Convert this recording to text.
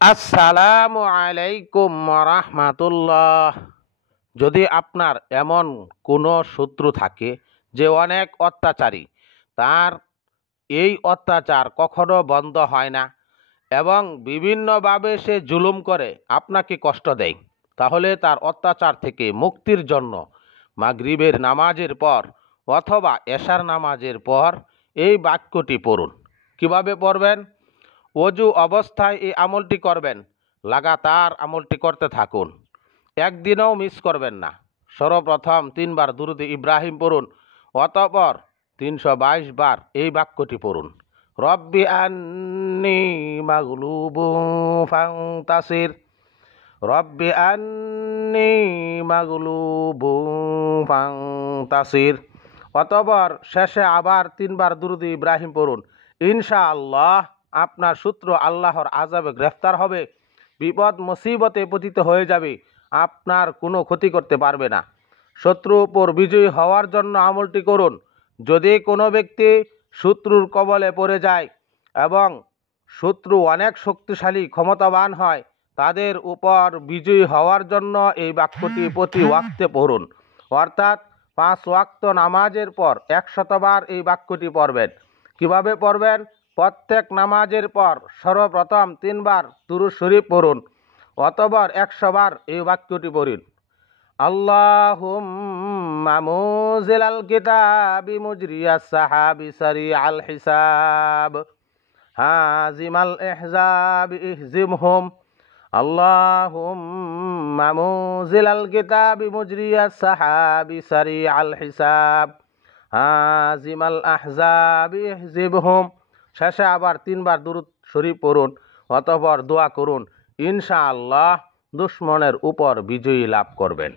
আসসালামু আলাইকুম রাহমাতুল্লাহ। যদি আপনার এমন কোনো শত্রু থাকে যে অনেক অত্যাচারী, তার এই অত্যাচার কখনো বন্ধ হয় না এবং বিভিন্নভাবে সে জুলুম করে আপনাকে কষ্ট দেয়, তাহলে তার অত্যাচার থেকে মুক্তির জন্য মাগরিবের নামাজের পর অথবা এশার নামাজের পর এই বাক্যটি পড়ুন। কিভাবে পড়বেন? অজু অবস্থায় এই আমলটি করবেন, লাগাতার আমলটি করতে থাকুন, একদিনও মিস করবেন না। সর্বপ্রথম 3 বার দুরুদ ইব্রাহিম পড়ুন, অতঃপর 322 বার এই বাক্যটি পড়ুন, রব্বি আন্নি মাগলুবুন ফান্তাসির, রব্বি আন্নি মাগলুবুন ফান্তাসির। অতঃপর শেষে আবার 3 বার দুরুদ ইব্রাহিম পড়ুন। ইনশাআল্লাহ আপনার শত্রু আল্লাহর আযাবে গ্রেফতার হবে, বিপদ মুসিবতে পতিত হয়ে যাবে, আপনার কোনো ক্ষতি করতে পারবে না। শত্রুর উপর বিজয়ী হওয়ার জন্য আমলটি করুন। যদি কোনো ব্যক্তি শত্রুর কবলে পড়ে যায় এবং শত্রু অনেক শক্তিশালী ক্ষমতাবান হয়, তাদের উপর বিজয়ী হওয়ার জন্য এই বাক্যটি প্রতি ওয়াক্তে পড়ুন, অর্থাৎ 5 ওয়াক্ত নামাজের পর 100 বার এই বাক্যটি পড়বেন। কিভাবে পড়বেন? প্রত্যেক নামাজের পর সর্বপ্রথম 3 বার দুরূদ শরীফ পড়ুন, অতঃপর 100 বার এই বাক্যটি পড়ুন, আল্লাহুম্মা মুনজিলাল কিতাবি মুজরিয়াস সাহাবি সারিআল হিসাব হাজিমাল ইহজাব ইহজিমহুম, আল্লাহুম্মা মুনজিলাল কিতাবি মুজরিয়াস সাহাবি সারিআল হিসাব হাজিমাল আহজাব ইহজিবহুম। শেষে আবার 3 বার দুরূদ শরীফ পড়ুন, অতঃপর দোয়া করুন, ইনশাআল্লাহ দুশমনের উপর বিজয়ী লাভ করবেন।